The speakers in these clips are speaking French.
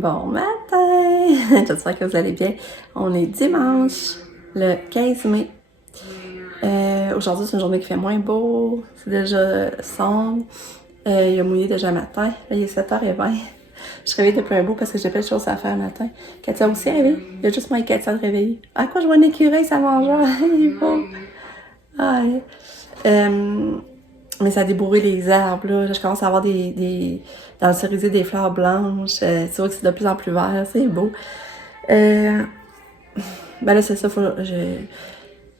Bon matin! J'espère que vous allez bien. On est dimanche, le 15 mai. Aujourd'hui, c'est une journée qui fait moins beau. C'est déjà sombre. Il a mouillé déjà matin. Là, il est 7h20. Je suis réveillée depuis un bout parce que j'ai plein de choses à faire le matin. Katia aussi est réveillée. Il y a juste moi et Katia de réveiller. À quoi je vois un écureuil, ça mange? Il est beau. Ah, mais ça a débourré les arbres, là. Je commence à avoir dans le cerisier des fleurs blanches. Tu vois que c'est de plus en plus vert. C'est beau. Ben là, c'est ça.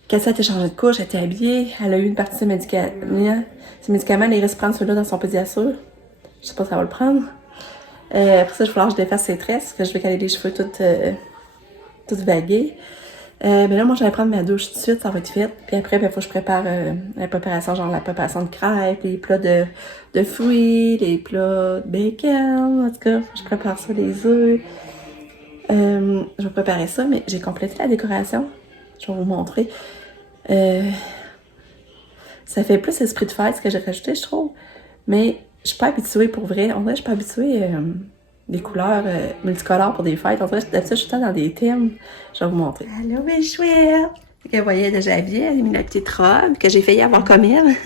Katia a été changée de couche, elle était habillée. Elle a eu une partie de ses médicaments. Ses médicaments, elle irait se prendre ceux-là dans son pédiature. Je sais pas si elle va le prendre. Après ça, il va falloir que je défasse ses tresses, parce que je vais caler les cheveux toutes vagués. Mais là, moi, j'allais prendre ma douche tout de suite, ça va être vite. Puis après, ben, faut que je prépare la préparation, genre la préparation de crêpes, les plats de fruits, les plats de bacon. En tout cas, je prépare ça, les œufs. Je vais préparer ça, mais j'ai complété la décoration. Je vais vous montrer. Ça fait plus esprit de fête ce que j'ai rajouté, je trouve. Mais je suis pas habituée pour vrai. On dirait que je suis pas habituée des couleurs multicolores pour des fêtes. On dirait que d'habitude, je suis tout le temps dans des thèmes. Je vais vous montrer. Allô, mes chouettes! Vous voyez déjà habillée, elle a mis la petite robe que j'ai failli avoir comme elle.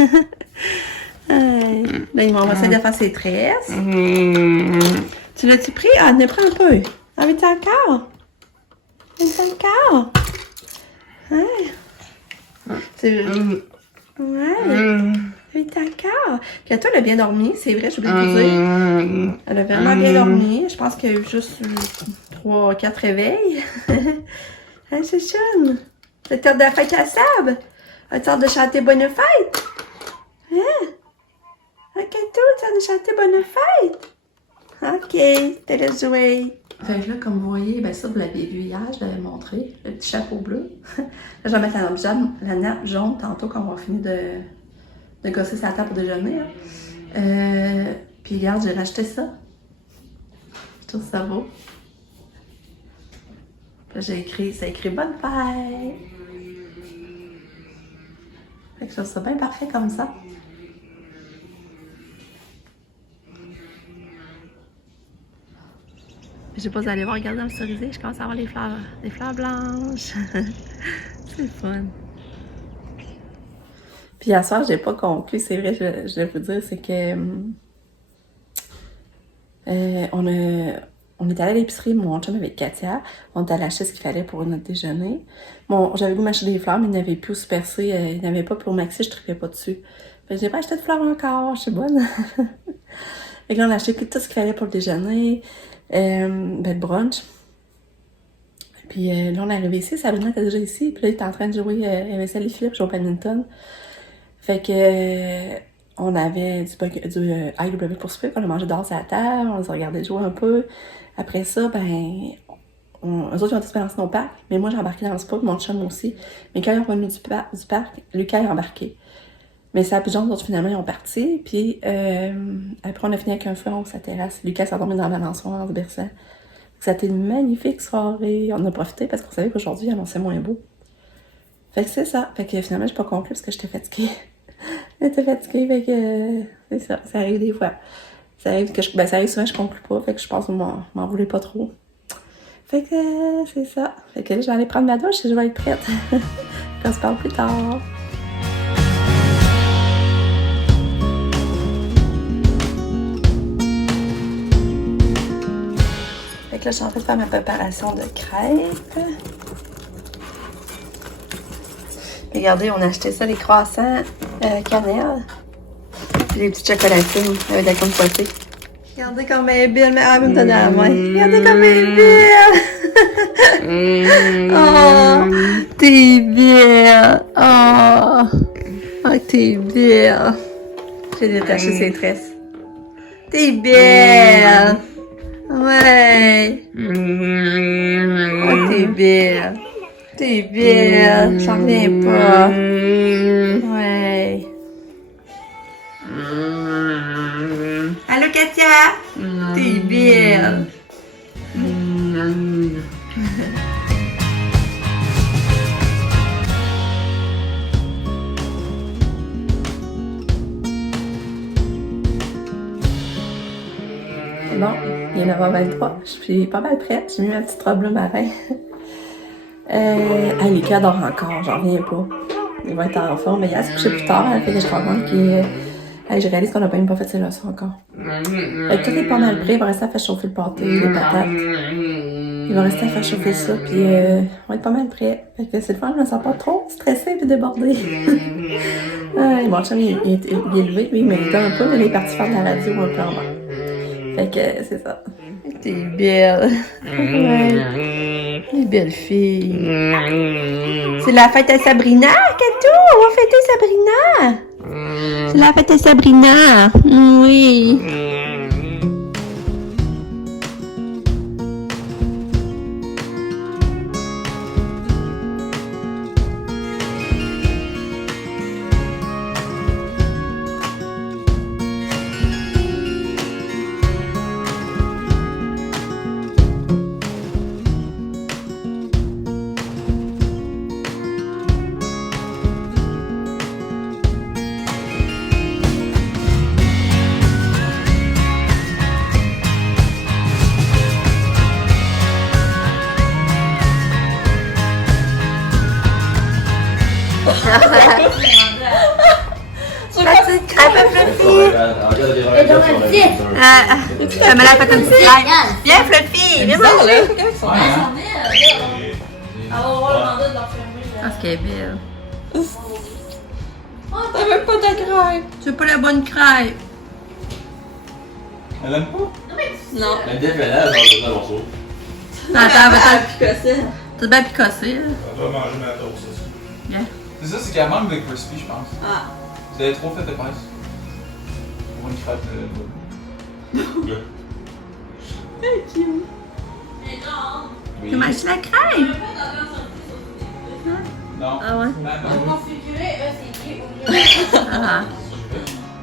Là, ils m'ont essayé de faire ses tresses. Tu l'as-tu pris? Ah, ne prends un peu. Ah, mais t'as encore? T'as encore? Hein? C'est... Ouais. Mais d'accord. Puis toi, elle a bien dormi, c'est vrai, je voulais te dire. Elle a vraiment bien dormi. Je pense qu'il y a eu juste 3-4 réveils. Hein, c'est chouette. T'as hâte de la fête à sable? As-tu hâte de chanter Bonne Fête? Hein? Ok, toi, t'as hâte de chanter Bonne Fête? Ok, t'as le jouer. Fait que là, comme vous voyez, ben ça, vous l'avez vu hier, je l'avais montré, le petit chapeau bleu. Là, je vais mettre la nappe jaune tantôt quand on va finir de gosser sa table pour déjeuner. Puis regarde, j'ai racheté ça. Je trouve ça beau. Puis ça écrit Bonne Fête. Fait que je trouve ça bien parfait comme ça. Je sais pas, vous allez voir, regardez dans le cerisier, je commence à avoir des fleurs blanches. C'est fun. Puis à soir, j'ai pas conclu, c'est vrai, je vais vous dire, c'est que on est allé à l'épicerie, mon chum avec Katia, on est allé acheter ce qu'il fallait pour notre déjeuner. Bon, j'avais goût m'acheter des fleurs, mais il n'y avait plus au Super C, il n'y avait pas pour Maxi, je tripais pas dessus. Fait que j'ai pas acheté de fleurs encore, je suis bonne. Fait que là, on a acheté tout ce qu'il fallait pour le déjeuner, le brunch. Puis là, on est arrivé ici, Sabrina était déjà ici, puis là, il était en train de jouer, elle avait Sally Philippe, jouer au badminton. Fait que on avait du IW pour souper, on a mangé dehors à la table, on les a regardé jouer un peu. Après ça, ben, eux autres, ils ont tous balancé nos parcs, mais moi, j'ai embarqué dans le spot, mon chum aussi. Mais quand ils ont revenu du parc, Lucas est embarqué. Mais ça, puis les autres, finalement, ils ont parti. Puis après, on a fini avec un feu sur sa terrasse. Lucas s'est endormi dans la balançoire en se berçant. Ça a été une magnifique soirée. On a profité parce qu'on savait qu'aujourd'hui, il annonçait moins beau. Fait que c'est ça. Fait que finalement, j'ai pas conclu parce que j'étais fatiguée. J'étais fatiguée, fait que c'est ça. Ça arrive des fois. Ça arrive ça arrive souvent, je conclue pas. Fait que je pense que m'en voulez pas trop. Fait que c'est ça. Fait que là, je vais aller prendre ma douche et je vais être prête. On se parle plus tard. Fait que là, je suis en train de faire ma préparation de crêpes. Regardez, on a acheté ça, les croissants cannelle. Puis les petites chocolatines avec de la crème fouettée. Regardez comme elle est belle, mais elle me donne la main. Regardez comme elle est belle. Oh, t'es belle. Oh, t'es belle. J'ai détaché ses tresses. T'es belle. Ouais. Oh, t'es belle. T'es belle, j'en reviens pas. Ouais. Allô, Katia? T'es belle. Bon, il est 9h23. Je suis pas mal prête. J'ai mis ma petite robe bleu marin. Les gars dorment encore, j'en reviens pas. Il va être en forme, mais il a se coucher plus tard, fait que je comprends qu'il... je réalise qu'on n'a même pas fait ses leçons encore. Fait que tout est pas mal prêt, il va rester à faire chauffer le pâté, les patates. Il va rester à faire chauffer ça, puis on va être pas mal prêt. Fait que c'est le fun, je me sens pas trop stressée et débordée. Mon chum, il est élevé, lui, mais il dort un peu, mais il est parti faire de la radio un peu en bas. Fait que c'est ça. T'es belle. Ouais. Les belles filles. C'est la fête à Sabrina, Katou! On va fêter Sabrina! C'est la fête à Sabrina! Oui! La petite crêpe à Fluffy! Et dans la petite! Elle m'a fait une petite crêpe. Viens Fluffy! Viens manger! Ah, ce qu'elle est belle. T'as même pas ta crêpe! Tu veux pas la bonne crêpe? Elle aime pas? Non. Elle dit qu'elle a, elle va un morceau. Attends, picossé. T'as bien picossé, là. Elle va manger ma toast, c'est ça. Bien. C'est ça, c'est qu'elle manque de crispy, je pense. Ah. Vous avez trop fait épaisse. Pour une crêpe de... Oui. Tu manges la crêpe? Non. Ah ouais? Configuré, c'est qui au lieu Ah.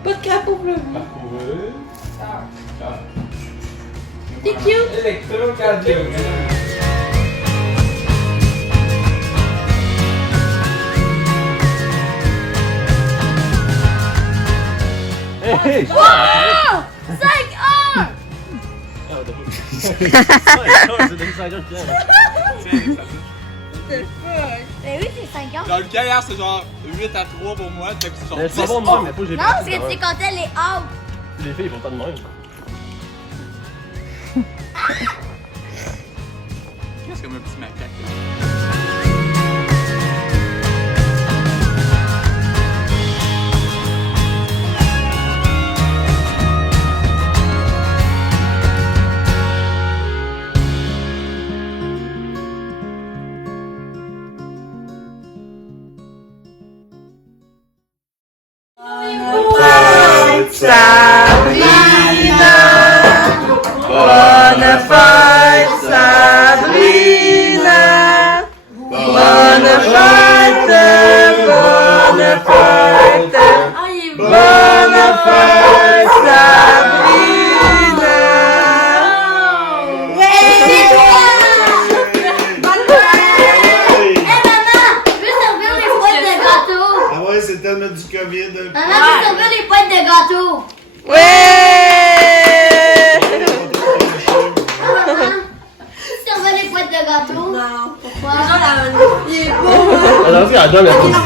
Pas de crêpe au bleu. Parcourir. C'est cute. Électrocardio. Hey! Wow! 5 heures! C'est l'insider qui est là. Ben oui, c'est 5 heures. Dans le cas, hier, c'est genre 8 à 3 pour moi, t'as qu'ils sont C'est pas bon de même, mais faut que j'ai Non, parce que tu comptais les out. Les filles, ils vont pas de même. Qu'est-ce comme un petit macaque? Sabrina! Bonne fête, Sabrina! Bonne fête, bonne fête! Bonne fête, Sabrina! Servir les poêles de gâteau. Ah ouais, c'est le terme du COVID. Maman, tu servir les poêles de gâteau. Ouais! Maman, tu servir les poêles de gâteau. Non. Pourquoi? Il est beau. Alors, c'est la dame, elle a dit ça.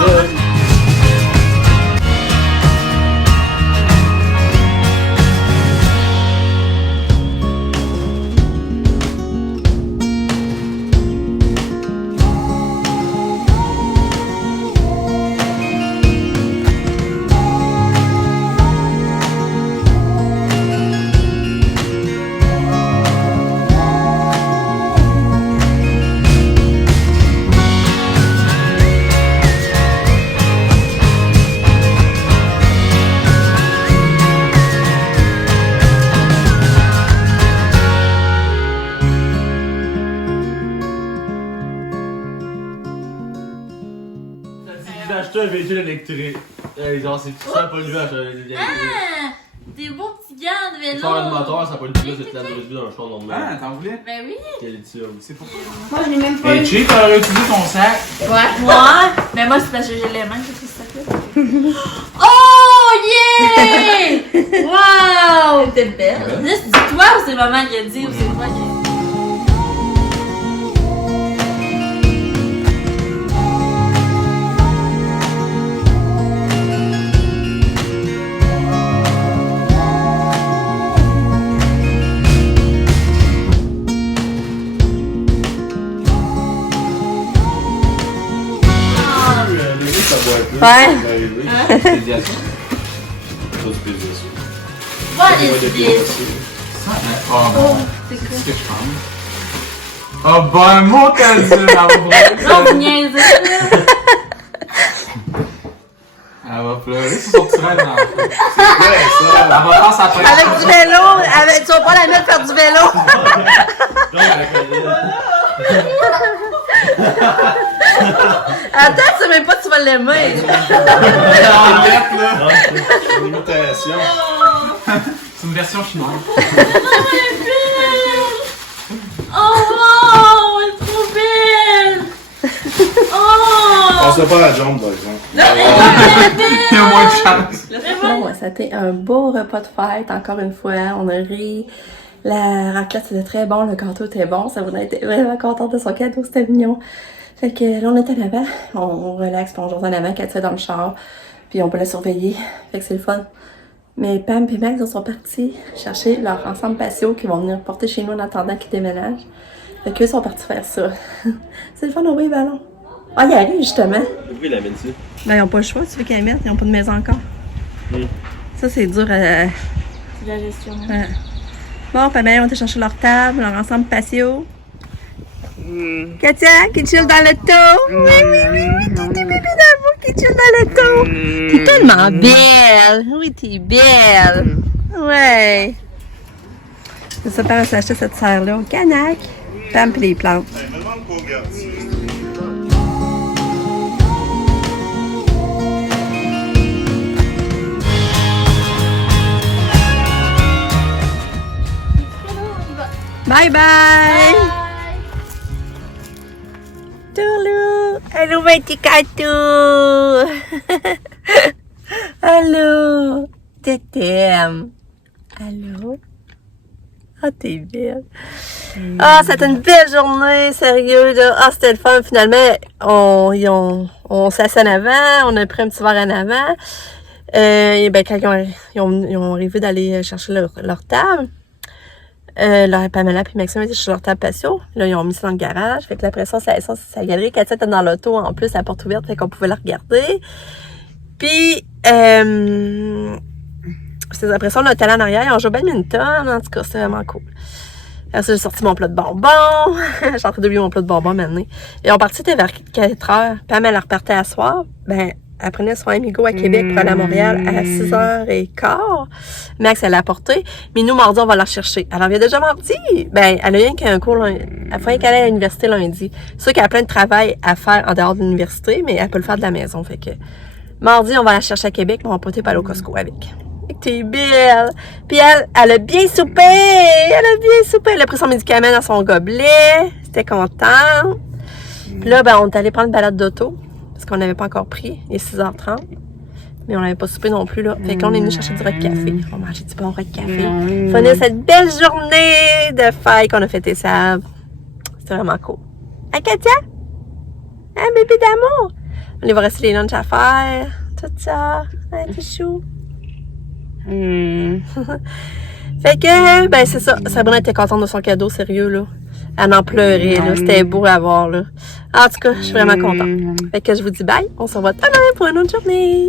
J'ai acheté un véhicule électrique. Genre, c'est tout ça polluant, acheter un véhicule électrique. Ah, des beaux petits gants de vélo. Faire le moteur, ça pollue plus, c'est de la USB dans le champ normal. Ah, t'en voulais? Ben oui. Quel lithium. C'est pourquoi? Moi, je l'ai même pas Hey, eu. Chief, t'as réutilisé ton sac. Ouais. Mais moi, c'est parce que j'ai les mains, qu'est-ce que ça fait? Oh, yeah! Wow! T'es belle. Là, c'est toi ou c'est maman qui a dit ou c'est toi qui a dit? Ça doit être plus. Ouais. Ça va arriver. C'est bien ça. Ça, c'est plaisir, ça. What On va is découvrir this? ça. Ça, mais, oh, bon. C'est C'est quoi? ce que je pense. Oh, ben, mon qu'elle dit, elle va Non, pleurer. vous niaisez. Elle va pleurer sur son petit rêve d'enfant. C'est vrai, ça. Elle va faire sa Avec du vélo, tu vas pas la mettre faire du vélo. Attends, tu sais même pas que tu vas l'aimer. Une imitation. C'est une version chinoise. Oh wow! Elle est trop belle! Oh! Passe-le pas à la jambe, par exemple. Il y a moins de chance. Bon, ça a été un beau repas de fête, encore une fois. On a ri. La raclette, c'était très bon. Le gâteau était bon. Sabrina était vraiment contente de son cadeau. C'était mignon. Fait que là, on est en avant. On relaxe, puis on joue en avant, qu'elle soit dans le char. Puis on peut la surveiller. Fait que c'est le fun. Mais Pam et Max, ils sont partis chercher leur ensemble patio qu'ils vont venir porter chez nous en attendant qu'ils déménagent. Fait qu'eux sont partis faire ça. C'est le fun, on va les ballons. Ah, il arrive justement. Pourquoi il l'amène dessus? Ben, ils n'ont pas le choix, tu veux qu'ils la mettent, ils n'ont pas de maison encore. Ça, c'est dur à. C'est la gestion. Ouais. Bon, Pamela, on était chercher leur table, leur ensemble patio. Katia, qui chill dans l'auto. Oui, t'es bébé d'amour qui chill dans l'auto. T'es tellement belle. Oui, t'es belle. Ouais. C'est ça, Pam s'est acheté cette serre-là au Canac. Pam pis les plantes. Je me demande pour regarder ça. Bye bye! Toulou! Allô, mon petit catou! Allô! Je t'aime! Allô? Ah, t'es belle! Ah, c'était une belle journée, sérieux, là! Ah, c'était le fun, finalement, on s'assait en avant, on a pris un petit verre en avant. Et ben, quand ils ont arrivé d'aller chercher leur table, Pamela puis Maxime étaient sur leur table patio. Là, ils ont mis ça dans le garage. Fait que là, après ça, sa galerie, Katia était dans l'auto en plus, la porte ouverte, fait qu'on pouvait la regarder. Puis, après ça, on est allé en arrière, on joue au badminton. En tout cas, c'était vraiment cool. Après ça, j'ai sorti mon plat de bonbons. Je suis en train d'oublier mon plat de bonbons maintenant. Et on partait vers 4 heures. Pamela repartait à soir. Ben, elle prenait son Amigo à Québec pour aller à Montréal à 6h15. Max, elle l'a apporté. Mais nous, mardi, on va la rechercher. Alors, il y a déjà mardi. Ben, elle a rien qu'un cours lundi. Elle fallait qu'elle aille à l'université lundi. C'est sûr qu'elle a plein de travail à faire en dehors de l'université, mais elle peut le faire de la maison. Fait que, mardi, on va la chercher à Québec, mais on va pas aller au Costco avec. T'es belle! Puis elle a bien soupé! Elle a bien soupé! Elle a pris son médicament dans son gobelet. C'était contente. Puis là, ben, on est allé prendre une balade d'auto. Parce qu'on n'avait pas encore pris. Il est 6h30. Mais on n'avait pas soupé non plus, là. Fait que là, on est venu chercher du red café. On mangeait du bon red café. Finir cette belle journée de fête qu'on a fêté ça. C'était vraiment cool. Hein, Katia? Hein, bébé d'amour? On va rester les lunchs à faire. Tout ça. Hein, tout chou. Fait que, ben, c'est ça. Sabrina était contente de son cadeau, sérieux, là. Elle en pleurait, là. C'était beau à voir, là. En tout cas, je suis vraiment contente. Fait que je vous dis bye. On se revoit demain pour une autre journée.